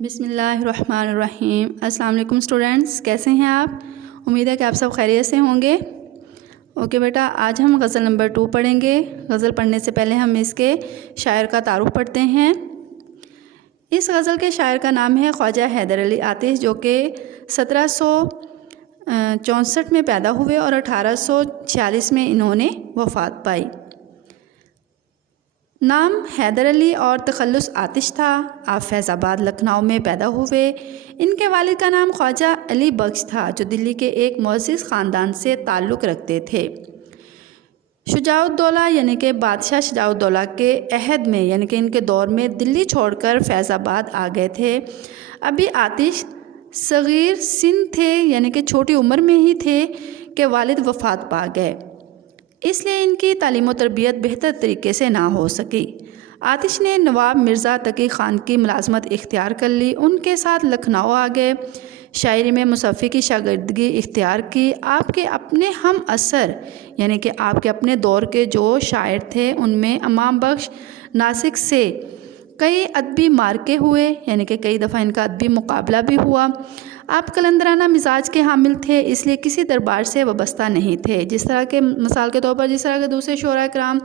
बिस्मिल्लाहिर्रहमानिर्रहीम। अस्सलाम वालेकुम स्टूडेंट्स, कैसे हैं आप? उम्मीद है कि आप सब खैरियत से होंगे। ओके बेटा, आज हम गज़ल नंबर 2 पढ़ेंगे। गज़ल पढ़ने से पहले हम इसके शायर का तारुफ पढ़ते हैं। इस गज़ल के शायर का नाम है ख्वाजा हैदर अली आतिश, जो कि 1764 में पैदा हुए और 1846 में इन्होंने वफ़ात पाई। नाम हैदर अली और तखल्लुस आतिश था। आप फैज़ाबाद लखनऊ में पैदा हुए। इनके वालिद का नाम ख्वाजा अली बख्श था, जो दिल्ली के एक मुअज़्ज़िज़ ख़ानदान से ताल्लुक़ रखते थे। शुजाउद्दौला यानी कि बादशाह शुजाउद्दौला के अहद में यानी कि इनके दौर में दिल्ली छोड़कर फैज़ाबाद आ गए थे। अभी आतिश सग़ीर सिन थे यानी कि छोटी उम्र में ही थे कि वालिद वफ़ात पा गए, इसलिए इनकी तालीम व तरबियत बेहतर तरीके से ना हो सकी। आतिश ने नवाब मिर्ज़ा तकी ख़ान की मुलाज़मत इख्तियार कर ली। उनके साथ लखनऊ आ गए। शायरी में मुसफ़ी की शागिर्दगी इख्तियार की। आपके अपने हम असर यानी कि आपके अपने दौर के जो शायर थे, उनमें इमाम बख्श नासिक से कई अदबी मार्के हुए, यानी कि कई दफ़ा इनका अदबी मुकाबला भी हुआ। आप कलंदराना मिजाज के हामिल थे, इसलिए किसी दरबार से वाबस्ता नहीं थे। जिस तरह के मिसाल के तौर पर जिस तरह के दूसरे शोरा कराम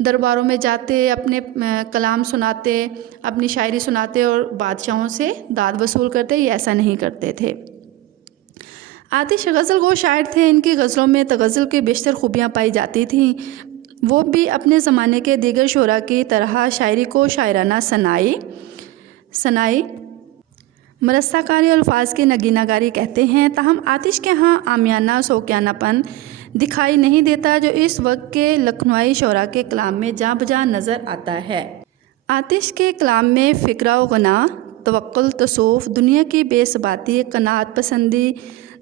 दरबारों में जाते, अपने कलाम सुनाते, अपनी शायरी सुनाते और बादशाहों से दाद वसूल करते, ये ऐसा नहीं करते थे। आतिश गज़ल गो शायर थे। इनकी गज़लों में तग़ज़्ज़ुल की बेशतर खूबियाँ पाई जाती थीं। वो भी अपने ज़माने के दीगर शोरा की तरह शायरी को शायराना सनाई मरस्साकारी अल्फाज की नगीनागारी कहते हैं। ताहम आतिश के यहाँ आमियाना सोकियानापन दिखाई नहीं देता, जो इस वक्त के लखनवी शोरा के कलाम में जहाँ बजा नज़र आता है। आतिश के कलाम में फ़िक्रा व गना, तवक्कुल, तसूफ़, दुनिया की बेसबाती, क़नाअत पसंदी,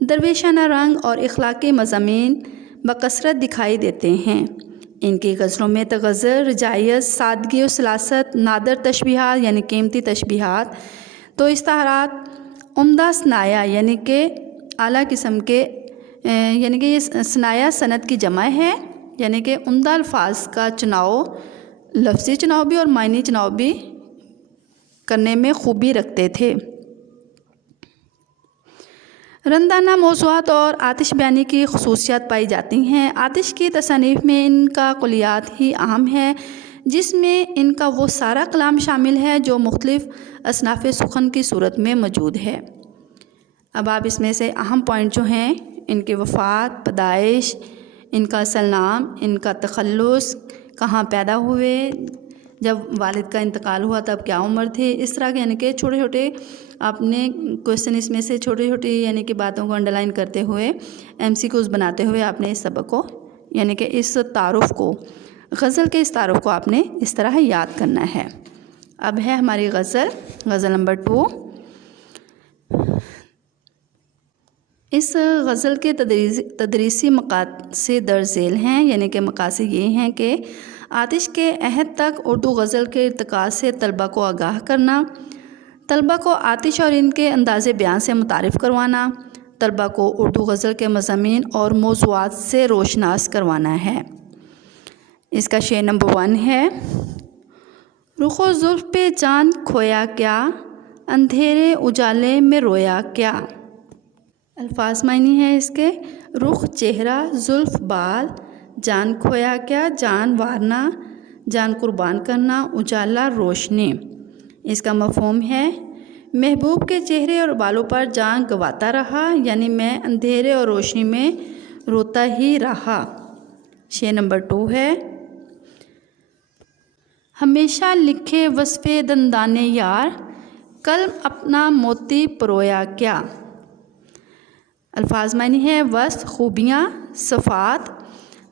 दरवेशाना रंग और इख़लाक़ी मज़ामीन बकसरत दिखाई देते हैं। इनकी गज़लों में तग़ज़्ज़ुल, रजायत, सादगी और सलासत, नादर तशबीहात यानी कीमती तशबीहात, तो इस्तारात, उम्दा सनाया यानी कि आला किस्म के यानी कि ये सनाया सनत की जमा है, यानी कि उम्दा अल्फाज का चुनाव, लफ्ज़ी चुनाव भी और मायनी चुनाव भी करने में खूबी रखते थे। रंदाना मौज़ूआत और आतिश बयानी की ख़ुसूसियत पाई जाती हैं। आतिश की तसनीफ़ में इनका कुलियात ही अहम है, जिसमें इनका वो सारा कलाम शामिल है जो मुख्तलिफ़ असनाफ़ सुखन की सूरत में मौजूद है। अब आप इसमें से अहम पॉइंट जो हैं, इनकी वफ़ात, पैदाइश, इनका असल नाम, इनका तखल्लुस, कहाँ पैदा हुए, जब वालिद का इंतकाल हुआ तब क्या उम्र थी, इस तरह के यानी कि छोटे छोटे आपने क्वेश्चन इसमें से छोटी छोटी यानी कि बातों को अंडरलाइन करते हुए MCQs बनाते हुए आपने इस सबक को यानी कि इस तारुफ़ को, गज़ल के इस तारुफ़ को आपने इस तरह याद करना है। अब है हमारी गज़ल नंबर 2। इस गज़ल के तदरीसी मक़ासिद दर्ज़ेल हैं, यानी कि मक़ासिद ये हैं कि आतिश के अहद तक उर्दू गज़ल के इर्तिक़ा से तलबा को आगाह करना, तलबा को आतिश और इनके अंदाज़े बयान से मुतारिफ़ करवाना, तलबा को उर्दू गज़ल के मज़ामीन और मौज़ूआत से रोशनास करवाना है। इसका शेर नंबर 1 है, रुख़ो ज़ुल्फ़ पे चाँद खोया क्या, अंधेरे उजाले में रोया क्या। अल्फाज मायनी है इसके, रुख चेहरा, ज़ुल्फ़ बाल, जान खोया क्या, जान वारना, जान कुर्बान करना, उजाला रोशनी। इसका मफ़हूम है, महबूब के चेहरे और बालों पर जान गंवाता रहा, यानी मैं अंधेरे और रोशनी में रोता ही रहा। शेर नंबर 2 है, हमेशा लिखे वस्फ़े दंदाने यार, कल अपना मोती परोया क्या। अल्फाज मायनी है, वस्फ़ खूबियाँ, सफ़ात,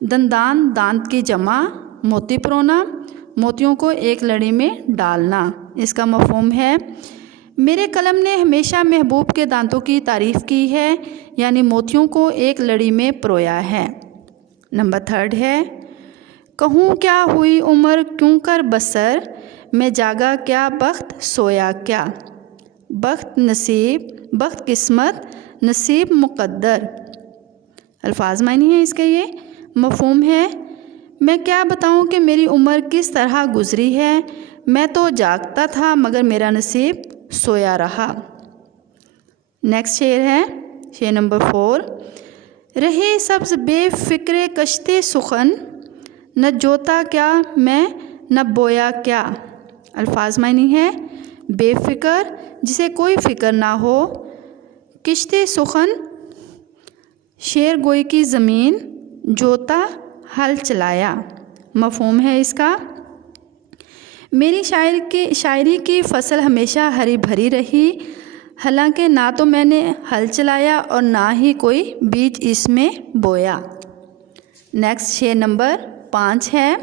दंदान दांत की जमा, मोती परोना, मोतियों को एक लड़ी में डालना। इसका मफ़हूम है, मेरे कलम ने हमेशा महबूब के दांतों की तारीफ़ की है, यानी मोतियों को एक लड़ी में परोया है। नंबर 3 है, कहूँ क्या हुई उम्र क्यों कर बसर, मैं जागा क्या बख्त सोया क्या। बख्त नसीब, बख्त किस्मत, नसीब मुक़द्दर। अल्फाज मायनी है इसके, ये मफ़हूम है, मैं क्या बताऊँ कि मेरी उम्र किस तरह गुज़री है, मैं तो जागता था मगर मेरा नसीब सोया रहा। नेक्स्ट शेर है शेर नंबर 4। रहे सब्ज़ बेफ़िक्र कश्ते सुखन, न जोता क्या मैं न बोया क्या। अल्फाज मायनी है बेफ़िक्र जिसे कोई फ़िक्र ना हो, किश्ते सुखन शेर गोई की ज़मीन, जोता हल चलाया। मफ़हूम है इसका, मेरी शायरी की फ़सल हमेशा हरी भरी रही, हालांकि ना तो मैंने हल चलाया और ना ही कोई बीज इसमें बोया। नेक्स्ट शेर नंबर 5 है।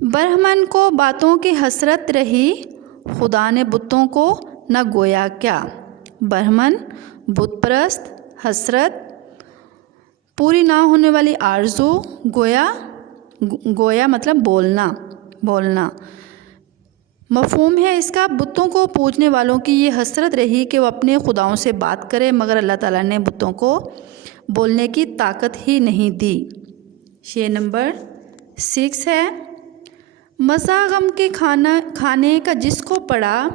ब्रह्मन को बातों की हसरत रही, खुदा ने बुतों को न गोया क्या। ब्रह्मन बुत परस्त, हसरत पूरी ना होने वाली आरज़ू, गोया मतलब बोलना। मफ़हूम है इसका, बुतों को पूजने वालों की ये हसरत रही कि वो अपने खुदाओं से बात करें, मगर अल्लाह ताला ने बुतों को बोलने की ताकत ही नहीं दी। शेर नंबर 6 है। मज़ा गम के खाने का जिसको पड़ा,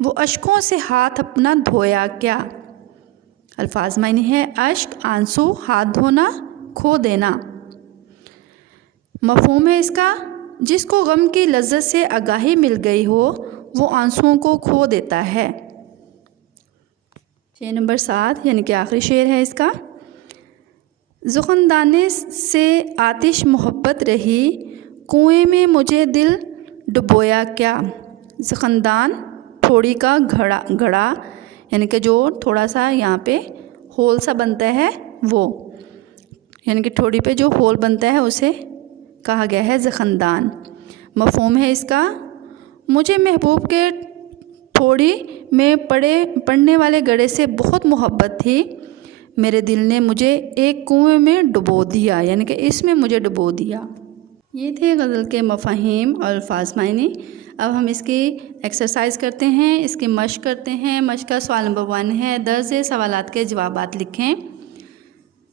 वो अश्कों से हाथ अपना धोया क्या। अल्फाज मायने है अश्क आंसू, हाथ धोना, खो देना। मफ़हूम है इसका, जिसको गम की लज्जत से आगाही मिल गई हो, वो आंसुओं को खो देता है। शेर नंबर 7 यानी कि आखिरी शेर है इसका। ज़ुख़नदाने से आतिश मोहब्बत रही, कुएं में मुझे दिल डुबोया क्या। ज़ुख़नदान थोड़ी का घड़ा यानी कि जो थोड़ा सा यहाँ पे होल सा बनता है वो, यानी कि ठोड़ी पे जो होल बनता है उसे कहा गया है ज़ुख़नदान। मफ़हूम है इसका, मुझे महबूब के ठोड़ी में पड़ने वाले गड़े से बहुत मोहब्बत थी, मेरे दिल ने मुझे एक कुएं में डुबो दिया, यानी कि इसमें मुझे डुबो दिया। ये थे गज़ल के मफ़ाहीम और अल्फाज मायने। अब हम इसकी एक्सरसाइज करते हैं, इसकी मश्क करते हैं। मश्क का सवाल नंबर 1 है, दर्ज सवालात के जवाबात लिखें।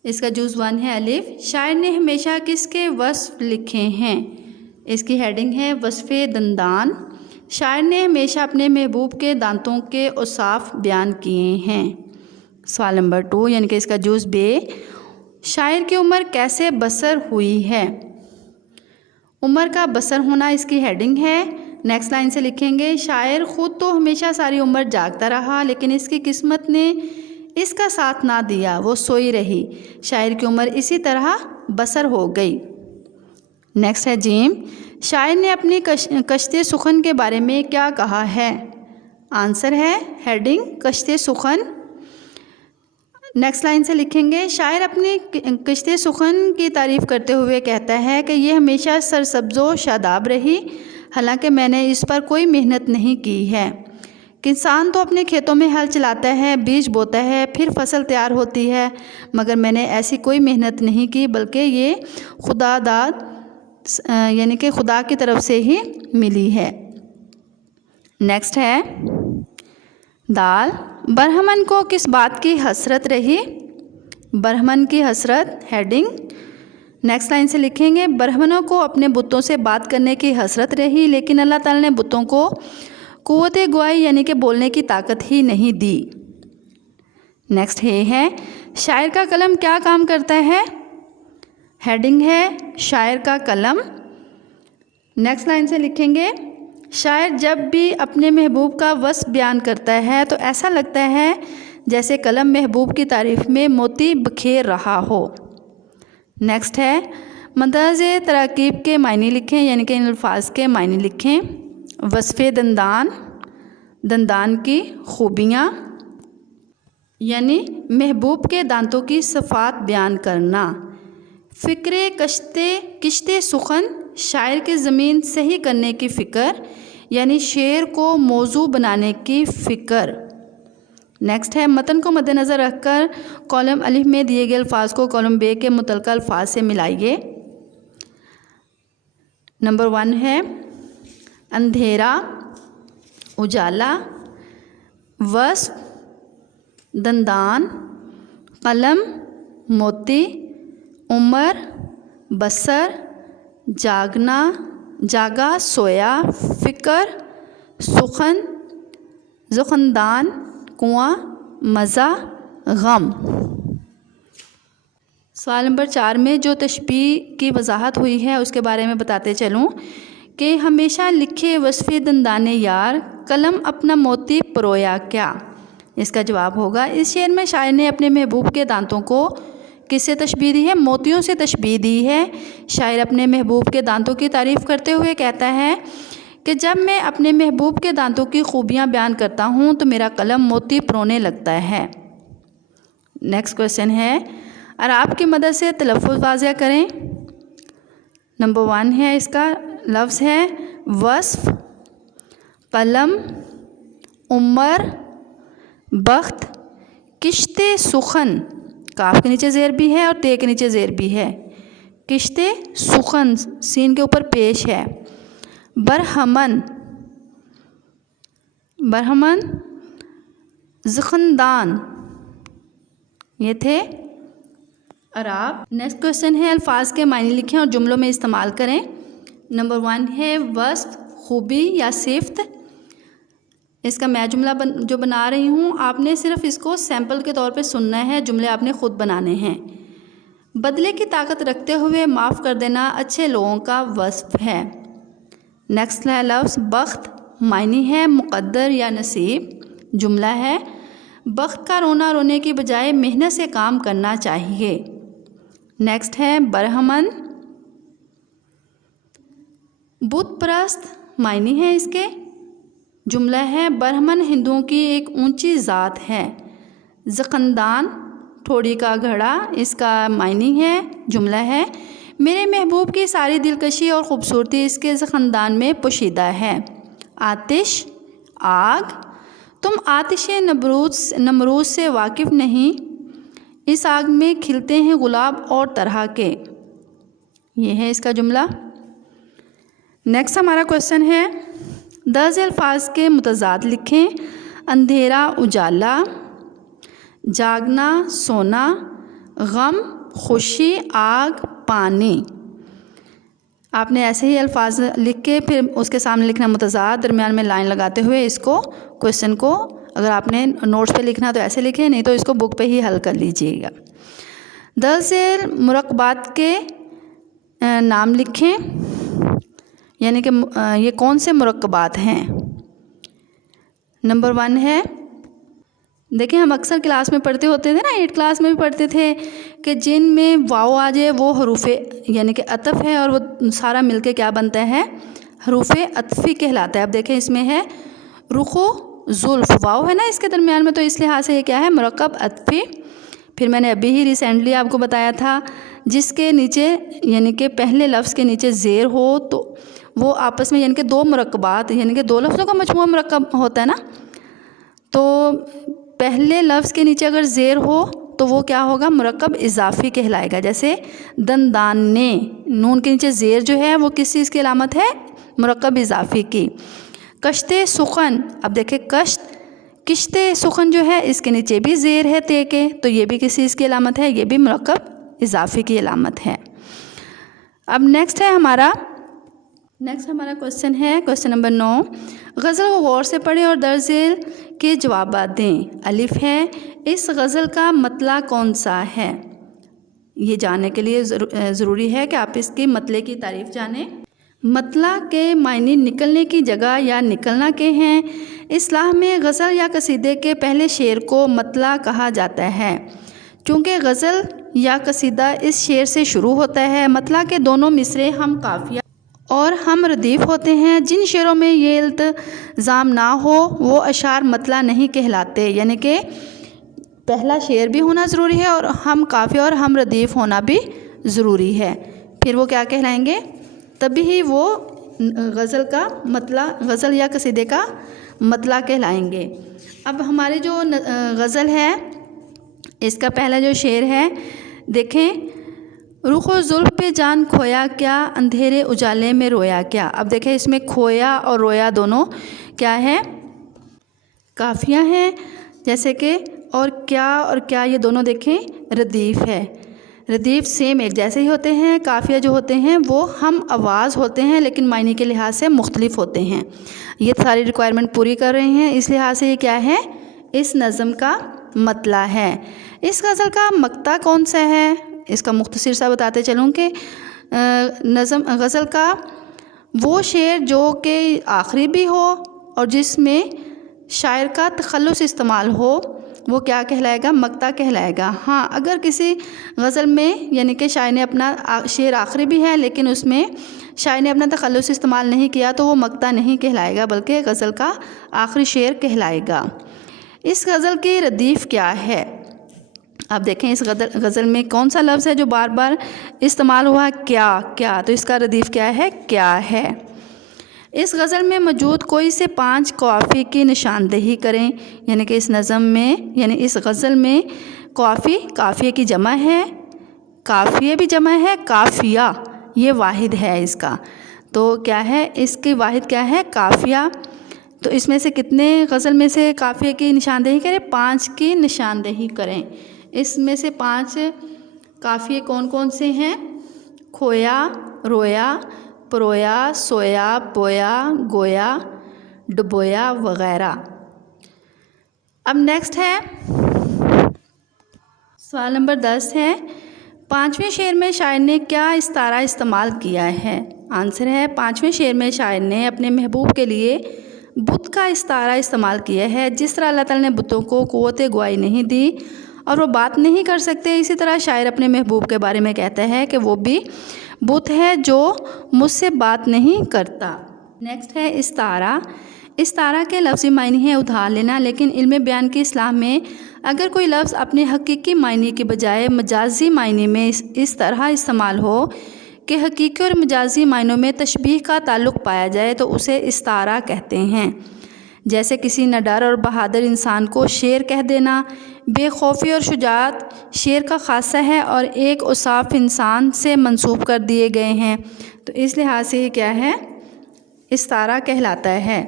इसका जुज़ 1 है अलिफ, शायर ने हमेशा किसके वस्फ़ लिखे हैं। इसकी हेडिंग है वस्फ़े दंदान। शायर ने हमेशा अपने महबूब के दांतों के औसाफ बयान किए हैं। सवाल नंबर 2 यानी कि इसका जुज़ बे, शायर की उम्र कैसे बसर हुई है। उम्र का बसर होना इसकी हेडिंग है। नेक्स्ट लाइन से लिखेंगे, शायर ख़ुद तो हमेशा सारी उम्र जागता रहा, लेकिन इसकी किस्मत ने इसका साथ ना दिया, वो सोई रही, शायर की उम्र इसी तरह बसर हो गई। नेक्स्ट है जीम, शायर ने अपनी कश्ते सुखन के बारे में क्या कहा है। आंसर है हेडिंग कश्ते सुखन। नेक्स्ट लाइन से लिखेंगे, शायर अपनी कश्ते सुखन की तारीफ़ करते हुए कहता है कि ये हमेशा सरसब्ज़ो शादाब रही, हालांकि मैंने इस पर कोई मेहनत नहीं की है। किसान तो अपने खेतों में हल चलाता है, बीज बोता है, फिर फसल तैयार होती है, मगर मैंने ऐसी कोई मेहनत नहीं की, बल्कि ये खुदादाद यानी कि खुदा की तरफ से ही मिली है। नेक्स्ट है दाल, ब्रह्मन को किस बात की हसरत रही। ब्रह्मन की हसरत हेडिंग। नेक्स्ट लाइन से लिखेंगे, ब्रह्मनों को अपने बुतों से बात करने की हसरत रही, लेकिन अल्लाह ताला ने बुतों को कुव्वत गुआई यानी कि बोलने की ताकत ही नहीं दी। नेक्स्ट है शायर का कलम क्या काम करता है। हेडिंग है शायर का कलम। नेक्स्ट लाइन से लिखेंगे, शायर जब भी अपने महबूब का वस्फ बयान करता है तो ऐसा लगता है जैसे कलम महबूब की तारीफ़ में मोती बखेर रहा हो। नेक्स्ट है मदरज तराकीब के मायने लिखें, यानी कि इन अल्फाज के मायने लिखें। वस्फ़े दंदान, दंदान की खूबियाँ, यानी महबूब के दांतों की सफ़ात बयान करना। फ़िक्रे किश्ते सुखन, शायर की ज़मीन सही करने की फ़िक्र, यानी शेर को मौजू बनाने की फ़िक्र। नेक्स्ट है मतन को मद्देनज़र रखकर कॉलम अलिफ में दिए गए अल्फाज को कॉलम बे के मुतलका अल्फाज से मिलाइए। नंबर 1 है अंधेरा, उजाला, वस्फ, दंदान, कलम, मोती, उमर, बसर, जागा, सोया, फ़िक्र, सुखन, ज़ुख़नदान कुआँ, मज़ा गम। सवाल नंबर 4 में जो तशबीह की वजाहत हुई है उसके बारे में बताते चलूँ कि हमेशा लिखे वस्फ़े दंदाने यार, कलम अपना मोती परोया क्या। इसका जवाब होगा, इस शेर में शायर ने अपने महबूब के दांतों को किससे तशबीह दी है? मोतियों से तशबीह दी है। शायर अपने महबूब के दांतों की तारीफ़ करते हुए कहता है कि जब मैं अपने महबूब के दांतों की खूबियाँ बयान करता हूँ तो मेरा कलम मोती परोने लगता है। नेक्स्ट क्वेश्चन है, अराब की मदद से तलफ़्फ़ुज़ वाज़िया करें। नंबर 1 है, इसका लफ्ज़ है वस्फ़, कलम, उमर, बख्त, किश्ते सुखन। काफ के नीचे ज़ेर भी है और ते के नीचे ज़ेर भी है। किश्ते सुखन सीन के ऊपर पेश है। बरहमन, बरहमन, ज़ुख़नदान, ये थे अराब। नेक्स्ट क्वेश्चन है, अल्फाज के मायने लिखें और जुमलों में इस्तेमाल करें। नंबर 1 है वस्फ़, खूबी या सिफ़त। इसका मैं जुमला जो बना रही हूँ, आपने सिर्फ इसको सैम्पल के तौर पे सुनना है, जुमले आपने ख़ुद बनाने हैं। बदले की ताकत रखते हुए माफ़ कर देना अच्छे लोगों का वस्फ़ है। नेक्स्ट है लफ्ज़ बख्त, मायने है मुक़द्दर या नसीब। जुमला है, बख्त का रोना रोने की बजाय मेहनत से काम करना चाहिए। नेक्स्ट है बरहमन, बुत परस्त, मायने है इसके। जुमला है, बरहमन हिंदुओं की एक ऊंची ज़ात है। ज़ुख़नदान, ठोड़ी का घड़ा, इसका मायने है। जुमला है, मेरे महबूब की सारी दिलकशी और ख़ूबसूरती इसके ज़ुख़नदान में पोशीदा है। आतिश, आग, तुम आतिश नमरूद से वाकिफ़ नहीं, इस आग में खिलते हैं गुलाब और तरह के। ये है इसका जुमला। नेक्स्ट हमारा क्वेश्चन है, 10 अल्फाज के मुतज़ाद लिखें। अंधेरा उजाला, जागना सोना, गम खुशी, आग पानी। आपने ऐसे ही अल्फाज लिख के फिर उसके सामने लिखना मुतज़ाद, दरमियान में लाइन लगाते हुए इसको क्वेश्चन को, अगर आपने नोट्स पे लिखना तो ऐसे लिखें, नहीं तो इसको बुक पे ही हल कर लीजिएगा। 10 मुरक्कबात के नाम लिखें, यानी कि ये कौन से मुरक्कबात हैं। नंबर 1 है, देखिए हम अक्सर क्लास में पढ़ते होते थे ना, 8 क्लास में भी पढ़ते थे कि जिन में वाव आ जाए वो हरूफ़े यानी कि अतफ़ है और वो सारा मिलके क्या बनता है, हरूफ़े अतफ़ी कहलाता है। अब देखें इसमें है रुखो जुल्फ़, वाव है ना इसके दरमियान में, तो इस लिहाज से ये क्या है, मुरक्कब अतफ़ी। फिर मैंने अभी ही रिसेंटली आपको बताया था जिसके नीचे यानी कि पहले लफ्ज़ के नीचे ज़ेर हो तो वो आपस में यानी कि 2 मुरक्कबात यानी कि 2 लफ्ज़ों का मजमूआ मुरक्कब होता है ना, तो पहले लफ्ज़ के नीचे अगर ज़ेर हो तो वो क्या होगा, मुरक्कब इजाफ़ी कहलाएगा। जैसे दंदाने, नून के नीचे ज़ेर जो है वो किस चीज़ की अलामत है, मुरक्कब इजाफ़ी की। कश्ते सुखन, अब देखें कश्त, किश्ते सुखन जो है इसके नीचे भी ज़ेर है ते के, तो ये भी किस चीज़ की अलामत है, ये भी मुरक्कब इजाफ़ी की अलामत है। अब नेक्स्ट हमारा क्वेश्चन है, क्वेश्चन नंबर 9। गज़ल को गौर से पढ़ें और दर्ज के जवाब दें। अलिफ है, इस गज़ल का मतला कौन सा है। ये जानने के लिए ज़रूरी है कि आप इसके मतले की तारीफ़ जानें। मतला के मायने निकलने की जगह या निकलना के हैं। इस्लाह में गज़ल या कसीदे के पहले शेर को मतला कहा जाता है क्योंकि गज़ल या कसीदा इस शेर से शुरू होता है। मतला के दोनों मिसरे हम काफ़िया और हम रदीफ़ होते हैं। जिन शेरों में ये इल्तिज़ाम ना हो वो अशार मतला नहीं कहलाते, यानी कि पहला शेर भी होना ज़रूरी है और हम काफ़िया और हम रदीफ़ होना भी ज़रूरी है, फिर वो क्या कहलाएंगे, तभी ही वो गज़ल का मतला, गज़ल या कसीदे का मतला कहलाएंगे। अब हमारी जो गज़ल है इसका पहला जो शेर है, देखें, रुखो जुल्फ़ पे जान खोया क्या, अंधेरे उजाले में रोया क्या। अब देखें इसमें खोया और रोया दोनों क्या है, काफ़िया हैं, जैसे कि और क्या ये दोनों देखें रदीफ़ है। रदीफ सेम एक जैसे ही होते हैं, काफ़िया जो होते हैं वो हम आवाज़ होते हैं लेकिन मायने के लिहाज से मुख्तलिफ होते हैं। ये सारी रिक्वायरमेंट पूरी कर रहे हैं, इस लिहाज से ये क्या है, इस नज़म का मतला है। इस गज़ल का मक्ता कौन सा है, इसका मुख्तसर सा बताते चलूँ कि गज़ल का वो शेर जो कि आखिरी भी हो और जिसमें शायर का तखल्लुस इस्तेमाल हो वो क्या कहलाएगा, मक्ता कहलाएगा। हाँ, अगर किसी गज़ल में यानी कि शायर ने अपना शेर आखिरी भी है लेकिन उसमें शायर ने अपना तखल्लुस इस्तेमाल नहीं किया तो वो मक्ता नहीं कहलाएगा बल्कि गज़ल का आखिरी शेर कहलाएगा। इस गज़ल की रदीफ़ क्या है, अब देखें इस गज़ल में कौन सा लफ्ज़ है जो बार बार इस्तेमाल हुआ, क्या, तो इसका रदीफ़ क्या है, क्या है। इस गज़ल में मौजूद कोई से 5 काफ़ी की निशानदेही करें, यानी कि इस नज़म में यानी इस गज़ल में काफ़िए की जमा है, काफ़िए भी जमा है, काफ़िया ये वाहिद है इसका, तो क्या है, इसकी वाहिद क्या है, काफ़िया। तो इसमें से कितने गज़ल में से काफ़िए की निशानदेही करें, 5 की निशानदेही करें। इसमें से 5 काफ़िए कौन कौन से हैं, खोया, रोया, परोया, सोया, बोया, गोया, डुबोया वगैरह। अब नेक्स्ट है सवाल नंबर 10 है, 5वें शेर में शायर ने क्या इस्तारा इस्तेमाल किया है। आंसर है 5वें शेर में शायर ने अपने महबूब के लिए बुत का इस्तारा इस्तेमाल किया है। जिस तरह अल्लाह ताला ने बुतों को क़ुव्वत गुआई नहीं दी और वो बात नहीं कर सकते, इसी तरह शायर अपने महबूब के बारे में कहता है कि वो भी बुत है जो मुझसे बात नहीं करता। नेक्स्ट है इस्तारा। इस्तारा के लफ्ज़ी मायने हैं उधार लेना, लेकिन इल्म बयान की इस्लाह में अगर कोई लफ्ज़ अपने हकीकी मायने के बजाय मजाजी मायने में इस तरह इस्तेमाल हो कि हकीकी और मजाजी मायनों में तशबीह का ताल्लुक़ पाया जाए तो उसे इस्तारा कहते हैं। जैसे किसी निडर और बहादुर इंसान को शेर कह देना, बेखौफी और शुजाअत शेर का ख़ासा है और एक औसाफ इंसान से मंसूब कर दिए गए हैं, तो इस लिहाज से ये क्या है, इस्तारा कहलाता है।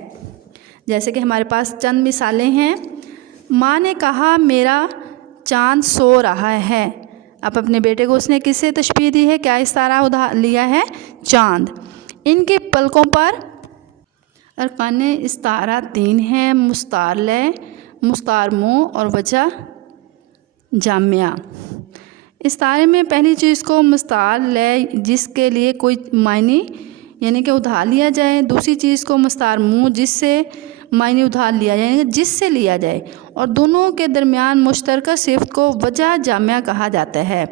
जैसे कि हमारे पास चंद मिसालें हैं, माँ ने कहा मेरा चाँद सो रहा है। अब अपने बेटे को उसने किससे तशबीह दी है, क्या इस्तारा उधार लिया है, चाँद। इनके पलकों पर अरकान इस्तारा 3 हैं, मुस्तार लय, मुस्तार मुँह और वजह जामिया। इस्तारे में पहली चीज़ को मुस्तार लय जिसके लिए कोई मायने यानी कि उधार लिया जाए, दूसरी चीज़ को मुस्तार मुँह जिससे मायने उधार लिया जाए यानी जिससे लिया जाए, और दोनों के दरमियान मुश्तरका सिफ़त को वजह जामिया कहा जाता है।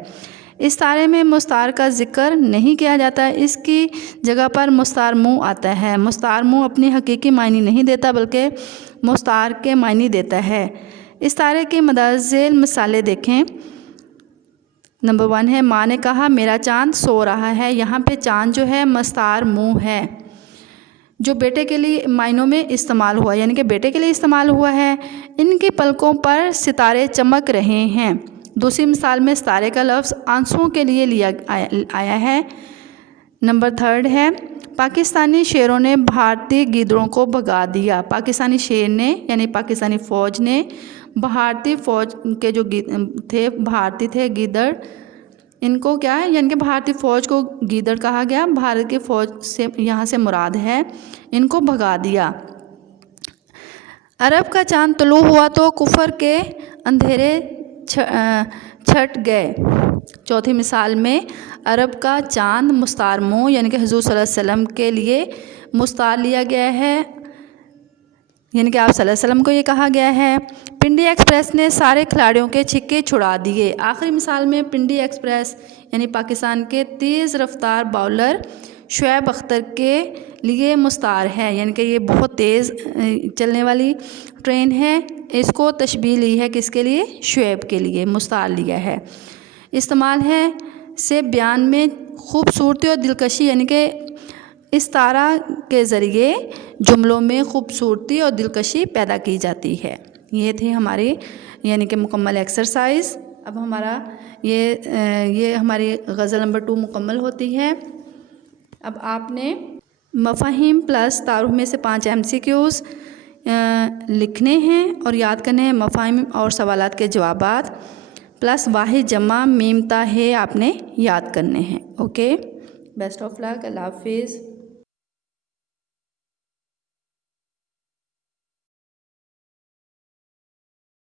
इस्तारे में मुस्तार का ज़िक्र नहीं किया जाता, इसकी जगह पर मुस्तार मुँह आता है। मुस्तार मुँह अपनी हकीकी मायने नहीं देता बल्कि मुस्तार के मायने देता है। इस्तारे के मदज़ेल मिसालें देखें। नंबर 1 है, माँ ने कहा मेरा चाँद सो रहा है। यहाँ पे चाँद जो है मुस्तार मुँह है जो बेटे के लिए मायनों में इस्तेमाल हुआ यानी कि बेटे के लिए इस्तेमाल हुआ है। इनकी पलकों पर सितारे चमक रहे हैं। दूसरी मिसाल में सितारे का लफ्ज़ आंसुओं के लिए आया है। नंबर 3 है, पाकिस्तानी शेरों ने भारतीय गिदड़ों को भगा दिया। पाकिस्तानी शेर ने यानी पाकिस्तानी फ़ौज ने भारतीय फ़ौज के जो थे भारतीय थे गिदड़, इनको क्या है यानी कि भारतीय फ़ौज को गीदड़ कहा गया, भारत की फ़ौज से यहाँ से मुराद है, इनको भगा दिया। अरब का चाँद तुलू हुआ तो कुफर के अंधेरे छट गए। चौथी मिसाल में अरब का चाँद मुस्तार मुँह यानी कि हुज़ूर सल्लल्लाहु अलैहि वसल्लम के लिए मुस्तार लिया गया है, यानी कि आप सल्लल्लाहु अलैहि वसल्लम को ये कहा गया है। पिंडी एक्सप्रेस ने सारे खिलाड़ियों के छिक्के छुड़ा दिए। आखिरी मिसाल में पिंडी एक्सप्रेस यानी पाकिस्तान के तेज़ रफ्तार बाउलर शुएब अख्तर के लिए मुस्तार है, यानी कि ये बहुत तेज़ चलने वाली ट्रेन है, इसको तशबीह ली है किसके लिए, शुएब के लिए मुस्तार लिया है। इस्तेमाल है से बयान में खूबसूरती और दिलकशी यानी कि इस्तारा के ज़रिए जुमलों में खूबसूरती और दिलकशी पैदा की जाती है। ये थी हमारी यानी कि मुकम्मल एक्सरसाइज। अब हमारा ये हमारी गज़ल नंबर 2 मुकम्मल होती है। अब आपने मफ़ाहिम प्लस तारुफ में से 5 MCQs लिखने हैं और याद करने हैं मफ़ाहिम और सवालात के जवाबात। प्लस वाहिद जमा मीम ता है आपने याद करने हैं। ओके, बेस्ट ऑफ लक, अल्लाह हाफिज़।